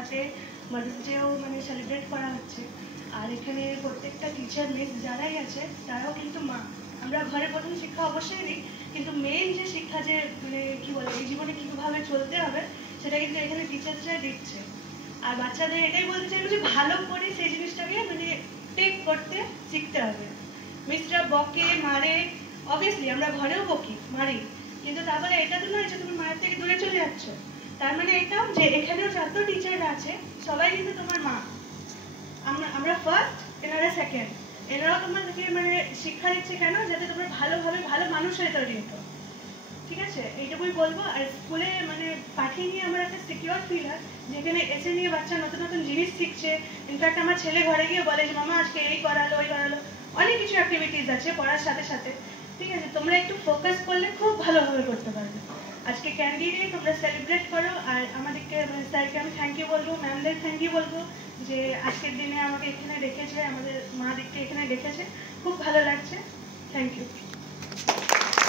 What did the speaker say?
সাথে মাদার্স ডেও মানে সেলিব্রেট করা হচ্ছে। আর এখানে প্রত্যেকটা টিচার মিস যারাই আছে তারাও কিন্তু মা। আমরা ঘরে প্রথম শিক্ষা অবশ্যই দিই, কিন্তু মেইন যে শিক্ষা যে মানে কী বলে এই জীবনে কীভাবে চলতে হবে সেটা কিন্তু এখানে টিচার্সরা দিচ্ছে। আর বাচ্চাদের এটাই বলতে চাইবো যে ভালো করে সেই জিনিসটাকে মানে টেক করতে শিখতে হবে। মিসরা বকে মারে, অবভিয়াসলি আমরা ঘরেও বকি মারি, কিন্তু তারপরে এটা তো নয় যে তুমি মায়ের থেকে দূরে চলে যাচ্ছ। তার মানে এটাও যে এখানেও যত টিচাররা আছে সবাই কিন্তু তোমার মা। আমরা ফার্স্ট, এনারা সেকেন্ড। এনারাও তোমাদেরকে মানে শিক্ষা দিচ্ছে কেন, যাতে তোমরা ভালোভাবে ভালো মানুষ হয়ে তৈরি হতো। ঠিক আছে, এইটুকুই বলবো। আর স্কুলে মানে পাঠিয়ে নিয়ে আমার একটা সিকিউর ফিল হয়, যেখানে এসে নিয়ে বাচ্চা নতুন নতুন জিনিস শিখছে। ইনফ্যাক্ট আমার ছেলে ঘরে গিয়ে বলে যে মামা আজকে এই করালো ওই করালো, অনেক কিছু অ্যাক্টিভিটিস আছে পড়ার সাথে সাথে। ঠিক আছে, তোমরা একটু ফোকাস করলে খুব ভালোভাবে করতে পারবে। আজকে ক্যান্ডি ডে তোমরা সেলিব্রেট করো। আর আমাদেরকে মানে স্যারকে আমি থ্যাংক ইউ বলবো, ম্যামদের থ্যাংক ইউ বলবো যে আজকের দিনে আমাকে এখানে রেখেছে, আমাদের মাদেরকে এখানে রেখেছে, খুব ভালো লাগছে। Thank you.